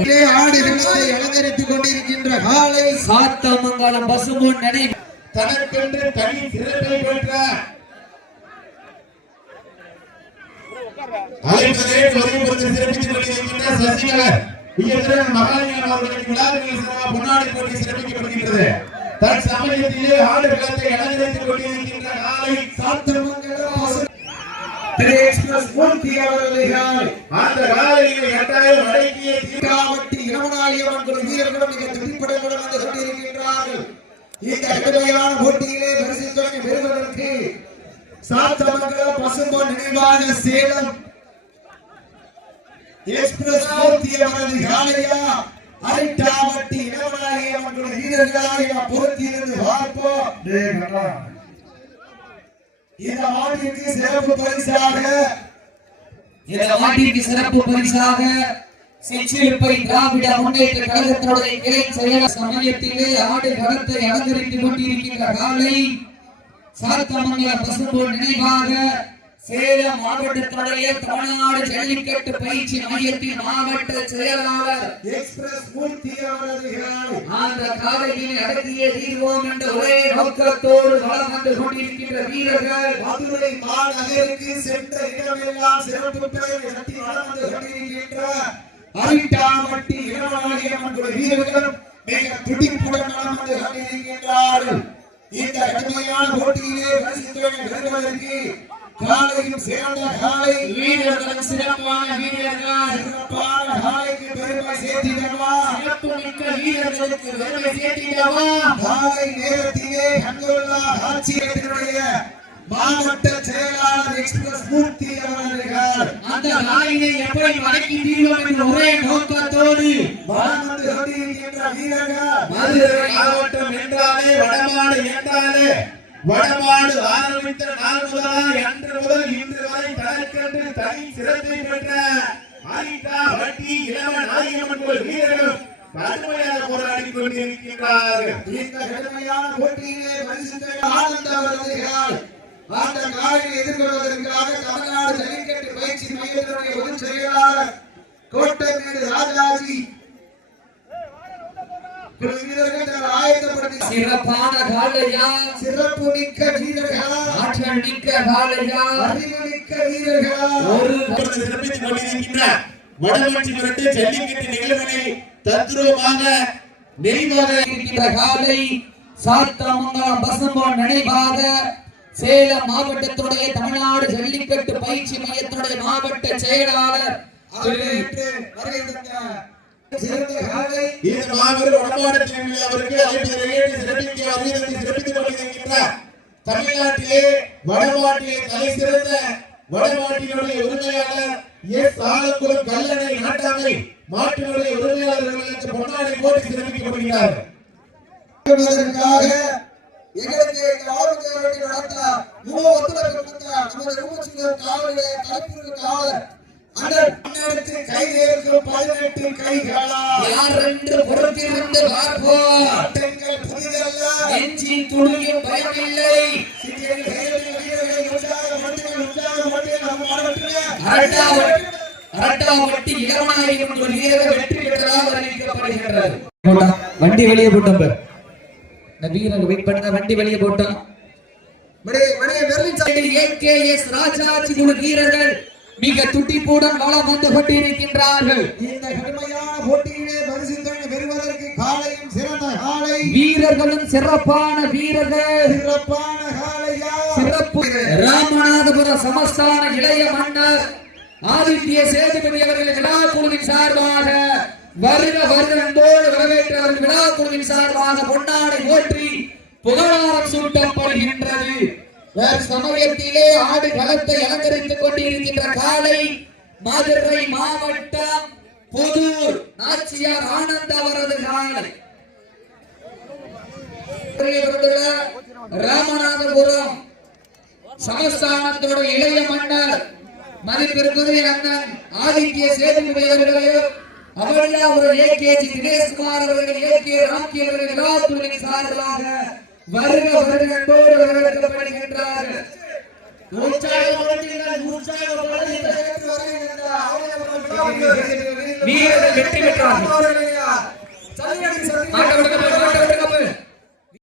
இதே ஆடு களத்தை அலங்கரித்துக் கொண்டிருக்கின்ற காலை சாத்தமங்கலம் பசும்பொன் நினை தனக்கென்று தனி சிறப்பை பெற்ற அழைப்பதே ஒருமுறை சிறப்பித்துக் கொண்டிருக்கின்ற சசிகலர் உயர்திறன் மகாலிங்கம் அவர்களுக்கு விழாவில் சிறப்பாக பொன்னாடி போட்டி சிறப்பிக்கப்படுகின்றது. தன் சமயத்திலே ஆடு களத்தை அலங்கரித்துக் கொண்டிருக்கின்ற காலை சாத்தமங்கலம் திரு எக்ஸ்பிரஸ் மூர்த்தி அவர்கள் அந்த காலையில் எட்டாயிரம் அடக்கிய குழு வீரர்களும் மிக வந்து கொண்டிருக்கின்றார்கள். இந்த கடுமையான போட்டியிலே பரிசு பெறுவதற்கு சாத்தமங்கலம் பசும்பொன் நினைவாக சேலம் எக்ஸ்பிரஸ் மூர்த்தி அவரது காலையா? அரிட்டாவட்டி இரவனாளியம்மன் குழு வீரர்களாக பொருத்தியிருந்து பார்ப்போம் இந்த ஆண்டிற்கு சிறப்பு பரிசாக இந்த ஆண்டிற்கு சிறப்பு பரிசாக சிற்றிருப்பை திராவிட முன்னேற்ற கழகத்தினுடைய கிளை செயல சமயத்திலே ஆடு களத்தை அலங்கரித்துக் கொண்டிருக்கின்ற காலை சாத்தமங்கல பசும்போல் நினைவாக சேலம் மாவட்டத்தினுடைய தமிழ்நாடு ஜல்லிக்கட்டு பயிற்சி மையத்தின் மாவட்ட செயலாளர் எக்ஸ்பிரஸ் மூர்த்தி அவர்கள் அந்த காலையில் அடக்கிய தீர்வோம் என்ற ஒரே நோக்கத்தோடு வளம் வந்து கொண்டிருக்கின்ற வீரர்கள் மதுரை மாநகருக்கு சென்ற இடமெல்லாம் சிறப்பு பெயர் கட்டி வளர்ந்து கொண்டிருக்கின்ற அரிட்டாமட்டி இரவநாயகம்மன் வீரர்களும் மிக துடிப்புடன் வளர்ந்து கொண்டிருக்கின்றார்கள். இந்த கடுமையான போட்டியிலே பரிசுத்தொகை காலையும் சிறந்த காலை. வீரர்கள் சிறப்பான வீரர்கள். சிறப்பான காலைக்கு பெருமை சேர்த்திடவா? சிறப்பு மிக்க வீரர்களுக்கு பெருமை சேர்த்திடவா? காலை நேரத்திலே கண்டுள்ள ஆட்சியத்தினுடைய மாவட்ட செயலாளர் எக்ஸ்பிரஸ் மூர்த்தி அவர்கள். அந்த நாயினை எப்படி வணக்கி தீர்வோம் என்ற ஒரே நோக்கத்தோடு வலம் வந்து கொண்டிருக்கின்ற வீரர்கள். மதுரை மாவட்டம் என்றாலே வடமாடு என்றாலே வடமாடு ஆரம்பித்த நாள் முதலாக அன்று முதல் இன்று வரை தனக்கென்று தனி சிறப்பை பெற்ற அனிதா வட்டி இளவ நாயகம் வீரர்களும் கடுமையாக போராடி கொண்டிருக்கின்றார்கள். இந்த கடுமையான போட்டியிலே பரிசுத்தை ஆனந்த அவர்கள் அந்த காலை எதிர்கொள்வதற்காக தமிழ்நாடு ஜல்லிக்கட்டு பயிற்சி மையத்தினுடைய பொதுச் செயலாளர் கோட்டமேடு ராஜாஜி குழு வீரர்கள் தங்கள் ஆயத்தப்படுத்தி சிறப்பான காலையா? சிறப்பு மிக்க வீரர்களா? ஆற்றல் மிக்க காலையா? அறிவு மிக்க வீரர்களா? ஒரு சிறப்பித்துக் கொண்டிருக்கின்ற வடமஞ்சி விரட்டு ஜல்லிக்கட்டு நிகழ்வினை தத்ரூபமாக நெறிவாக இருக்கின்ற காலை சாத்தமங்கலம் பசும்போன் நினைவாக சேலம் மாவட்டத்துடைய தமிழ்நாடு ஜல்லிக்கட்டு பயிற்சி மையத்துடைய மாவட்ட செயலாளர் வருகை இந்த மாபெரும் அவருக்கு அழைப்பதை சிறப்பிக்க வருகிறது சிறப்பித்துக் கொண்டிருக்கின்ற தமிழ்நாட்டிலே வடமாட்டிலே தலை சிறந்த வடமாட்டினுடைய உரிமையாளர் எஸ் ஆலங்குளம் கல்லணை நாட்டாமை மாட்டினுடைய உரிமையாளர்களுக்கு பொன்னாடை போட்டு சிறப்பிக்கப்படுகிறார் எங்களுக்கு இந்த நடத்த ஒத்துழைப்பு கொடுத்த நமது காவலர் நேர்க்கும் பதினெட்டு கைகளா? யார் என்று பொறுத்திருந்து பார்ப்போம் ஆட்டங்கள் துணியும் பயமில்லை. பெற்றதாக அறிவிக்கப்படுகின்றது போட்டான் வண்டி வெளியே போட்டோம் வெயிட் பண்ணுங்க வண்டி வெளியே போட்டோம். ராஜாஜி வீரர்கள் மிக துடிப்புடன் வளம் வந்து கொண்டிருக்கின்றார்கள் இந்த கடுமையான போட்டியிலே பரிசு பெறுவதற்கு காலையும் சிறந்த காலை. வீரர்களும் சிறப்பான வீரர்கள். சிறப்பான காலையா? சிறப்பு. ராமநாதபுரம் சமஸ்தான இளைய மன்னர் ஆதித்ய சேதுபதி அவர்கள் விழா குழுவின் சார்பாக வருக வருடந்தோடு வரவேற்று அவர்கள் விழா குழுவின் சார்பாக பொன்னாடை போற்றி புகழாரம் சூட்டப்படுகின்றது. சமயத்திலே ஆடு களத்தை அலங்கரித்துக் கொண்டிருக்கின்ற காலை மதுரை மாவட்டம் புதூர். நாச்சியார் ஆனந்த் அவரது காலை. ராமநாதபுரம் சமஸ்தானத்தோட இளைய மன்னர் மதிப்பிற்குரிய அண்ணன் ஆதித்ய சேதுபதி அவர்களையும் அவர்கள் ஏ கே ஜி தினேஷ்குமார் அவர்கள் ஏ கே ராம்கி அவர்கள் விழாத்துறையின் சார்பாக வருக வருக என்போடு வரவேற்கப்படுகின்றார்கள் வெற்றி பெற்றார்கள்.